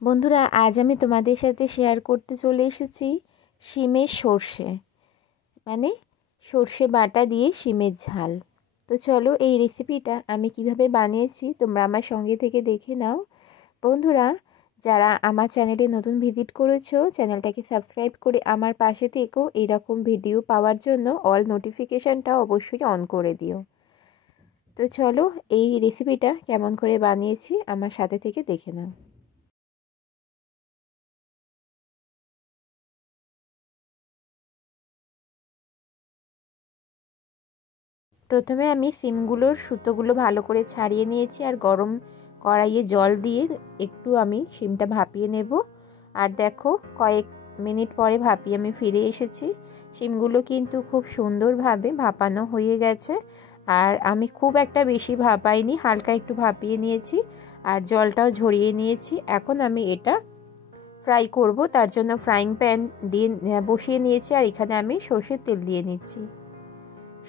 বন্ধুরা, আজ আমি তোমাদের সাথে শেয়ার করতে চলে এসেছি শিমের সর্ষে, মানে সর্ষে বাটা দিয়ে শিমের ঝাল। তো চলো এই রেসিপিটা আমি কিভাবে বানিয়েছি তোমরা আমার সঙ্গে থেকে দেখে নাও। বন্ধুরা, যারা আমার চ্যানেলে নতুন ভিজিট করেছো, চ্যানেলটাকে সাবস্ক্রাইব করে আমার পাশে থেকো। এইরকম ভিডিও পাওয়ার জন্য অল নোটিফিকেশানটা অবশ্যই অন করে দিও। তো চলো এই রেসিপিটা কেমন করে বানিয়েছি আমার সাথে থেকে দেখে নাও। প্রথমে আমি সিমগুলোর সুতোগুলো ভালো করে ছাড়িয়ে নিয়েছি আর গরম কড়াইয়ে জল দিয়ে একটু আমি সিমটা ভাপিয়ে নেব। আর দেখো, কয়েক মিনিট পরে ভাপিয়ে আমি ফিরে এসেছি। সিমগুলো কিন্তু খুব সুন্দরভাবে ভাপানো হয়ে গেছে। আর আমি খুব একটা বেশি ভাপাইনি, হালকা একটু ভাপিয়ে নিয়েছি আর জলটাও ঝরিয়ে নিয়েছি। এখন আমি এটা ফ্রাই করব, তার জন্য ফ্রাইং প্যান দিয়ে বসিয়ে নিয়েছি আর এখানে আমি সর্ষের তেল দিয়ে নিচ্ছি।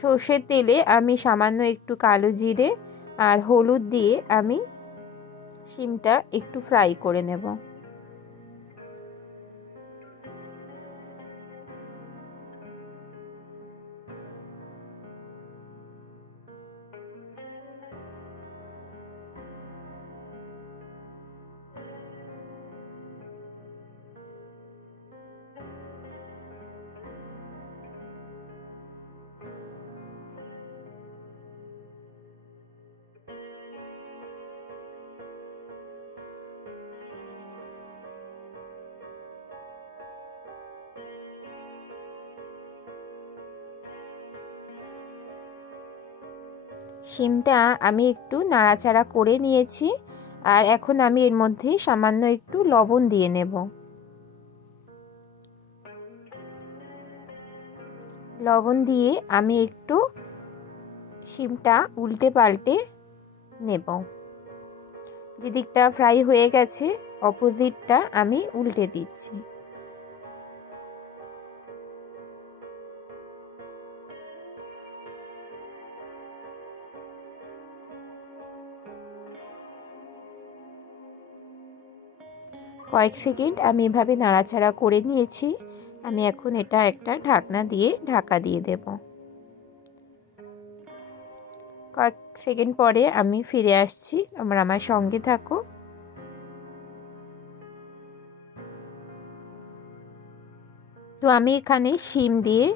সর্ষের তেলে আমি সামান্য একটু কালো জিরে আর হলুদ দিয়ে আমি শিমটা একটু ফ্রাই করে নেব। শিমটা আমি একটু নাড়াচাড়া করে নিয়েছি আর এখন আমি এর মধ্যে সামান্য একটু লবণ দিয়ে নেব। লবণ দিয়ে আমি একটু শিমটা উল্টে পাল্টে নেব। যেদিকটা ফ্রাই হয়ে গেছে অপোজিটটা আমি উল্টে দিচ্ছি। কয়েক সেকেন্ড আমি এভাবে নাড়াচাড়া করে নিয়েছি। আমি এখন এটা একটা ঢাকনা দিয়ে ঢাকা দিয়ে দেব। কয়েক সেকেন্ড পরে আমি ফিরে আসছি, তোমরা আমার সঙ্গে থাকো। তো আমি এখানে শিম দিয়ে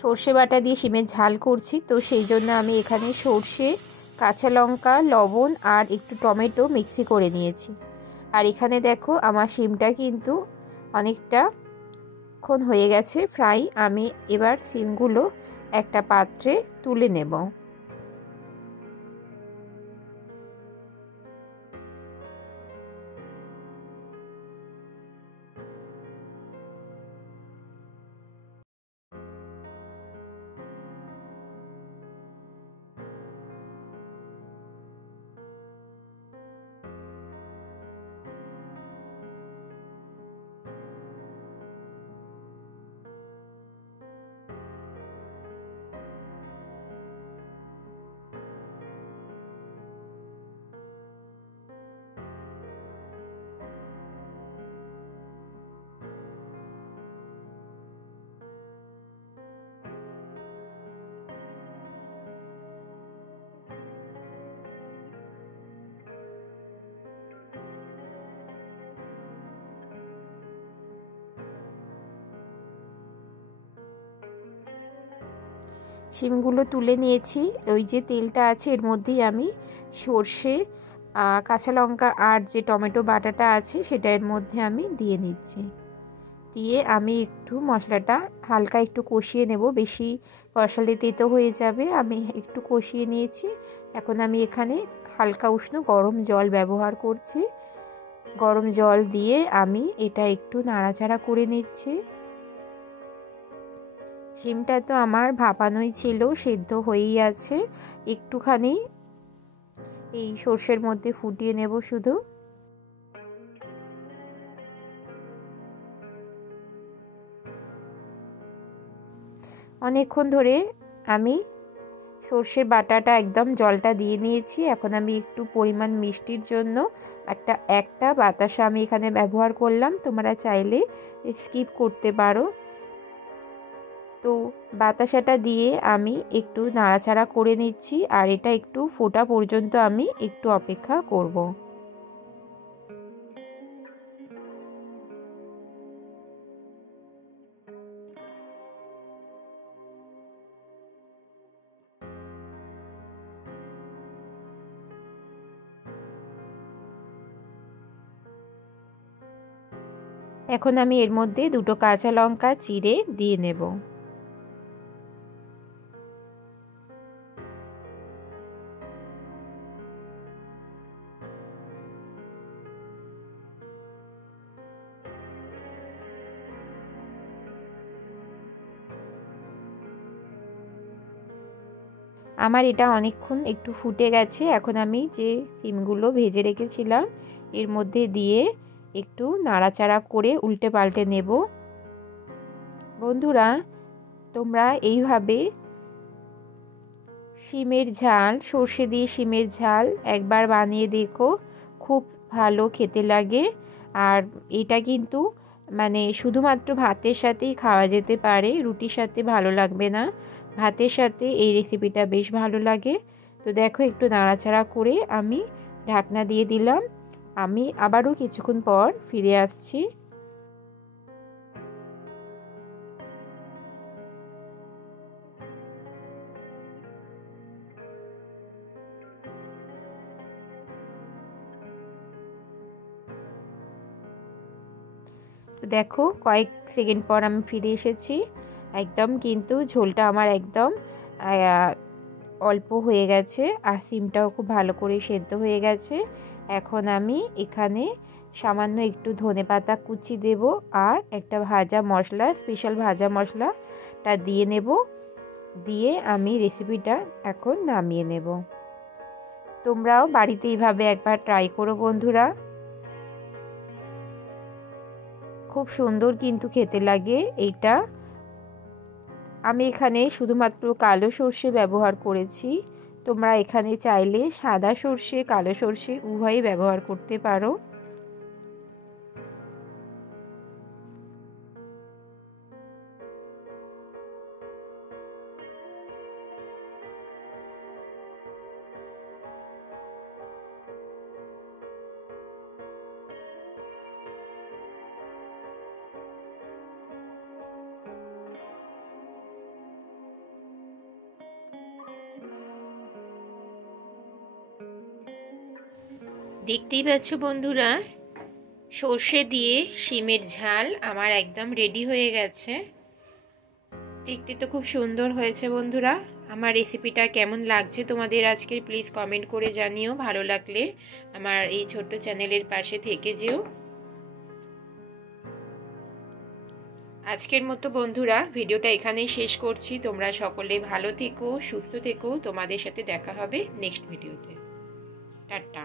সর্ষে বাটা দিয়ে শিমের ঝাল করছি, তো সেই জন্য আমি এখানে সর্ষে, কাঁচা লঙ্কা, লবণ আর একটু টমেটো মিক্সি করে নিয়েছি। আর এখানে দেখো আমার শিমটা কিন্তু অনেকটা ক্ষণ হয়ে গেছে ফ্রাই। আমি এবার শিমগুলো একটা পাত্রে তুলে নেব। শিমগুলো তুলে নিয়েছি। ওই যে তেলটা আছে এর মধ্যেই আমি সর্ষে, কাঁচা লঙ্কা আর যে টমেটো বাটাটা আছে সেটা এর মধ্যে আমি দিয়ে নিচ্ছি। দিয়ে আমি একটু মশলাটা হালকা একটু কষিয়ে নেব, বেশি কষালে তেতো হয়ে যাবে। আমি একটু কষিয়ে নিয়েছি। এখন আমি এখানে হালকা উষ্ণ গরম জল ব্যবহার করছি। গরম জল দিয়ে আমি এটা একটু নাড়াচাড়া করে নিচ্ছি। শিমটা তো আমার ভাপানোই ছিল, সেদ্ধ হয়েই আছে। একটুখানি এই সর্ষের মধ্যে ফুটিয়ে নেব শুধু। অনেকক্ষণ ধরে আমি সর্ষের বাটাটা একদম জলটা দিয়ে নিয়েছি। এখন আমি একটু পরিমাণ মিষ্টির জন্য একটা বাতাসা আমি এখানে ব্যবহার করলাম। তোমরা চাইলে স্কিপ করতে পারো। তো বাতাসাটা দিয়ে আমি একটু নাড়াচাড়া করে নিচ্ছি, আর এটা একটু ফোটা পর্যন্ত আমি একটু অপেক্ষা করব। এখন আমি এর মধ্যে 2টো কাঁচা লঙ্কা চিড়ে দিয়ে নেব। আমার এটা অনেকক্ষণ একটু ফুটে গেছে। এখন আমি যে সিমগুলো ভেজে রেখেছিলাম এর মধ্যে দিয়ে একটু নাড়াচাড়া করে উল্টে পাল্টে নেব। বন্ধুরা, তোমরা এইভাবে শিমের ঝাল, সর্ষে দিয়ে শিমের ঝাল একবার বানিয়ে দেখো, খুব ভালো খেতে লাগে। আর এটা কিন্তু মানে শুধুমাত্র ভাতের সাথেই খাওয়া যেতে পারে, রুটির সাথে ভালো লাগবে না, ভাতের সাথে এই রেসিপিটা বেশ ভালো লাগে। তো দেখো, একটু নাড়াচাড়া করে আমি ঢাকনা দিয়ে দিলাম। আমি আবারও কিছুক্ষণ পর ফিরে আসছি। তো দেখো, কয়েক সেকেন্ড পর আমি ফিরে এসেছি। একদম কিন্তু ঝোলটা আমার একদম অল্প হয়ে গেছে, আর সিমটাও খুব ভালো করে সেদ্ধ হয়ে গেছে। এখন আমি এখানে সামান্য একটু ধনেপাতা কুচি দেব, আর একটা ভাজা মশলা, স্পেশাল ভাজা মশলাটা দিয়ে নেব। দিয়ে আমি রেসিপিটা এখন নামিয়ে নেব। তোমরাও বাড়িতে এইভাবে একবার ট্রাই করো বন্ধুরা, খুব সুন্দর কিন্তু খেতে লাগে এইটা। আমি এখানে শুধুমাত্র কালো সর্ষে ব্যবহার করেছি। তোমরা এখানে চাইলে সাদা সর্ষে, কালো সর্ষে উভয়ই ব্যবহার করতে পারো। দেখতেই পাচ্ছ বন্ধুরা, সর্ষে দিয়ে শিমের ঝাল আমার একদম রেডি হয়ে গেছে। দেখতে তো খুব সুন্দর হয়েছে বন্ধুরা। আমার রেসিপিটা কেমন লাগছে তোমাদের আজকের প্লিজ কমেন্ট করে জানিও। ভালো লাগলে আমার এই ছোট্ট চ্যানেলের পাশে থেকে যেও। আজকের মতো বন্ধুরা ভিডিওটা এখানেই শেষ করছি। তোমরা সকলে ভালো থেকো, সুস্থ থেকো। তোমাদের সাথে দেখা হবে নেক্সট ভিডিওতে। টাটা।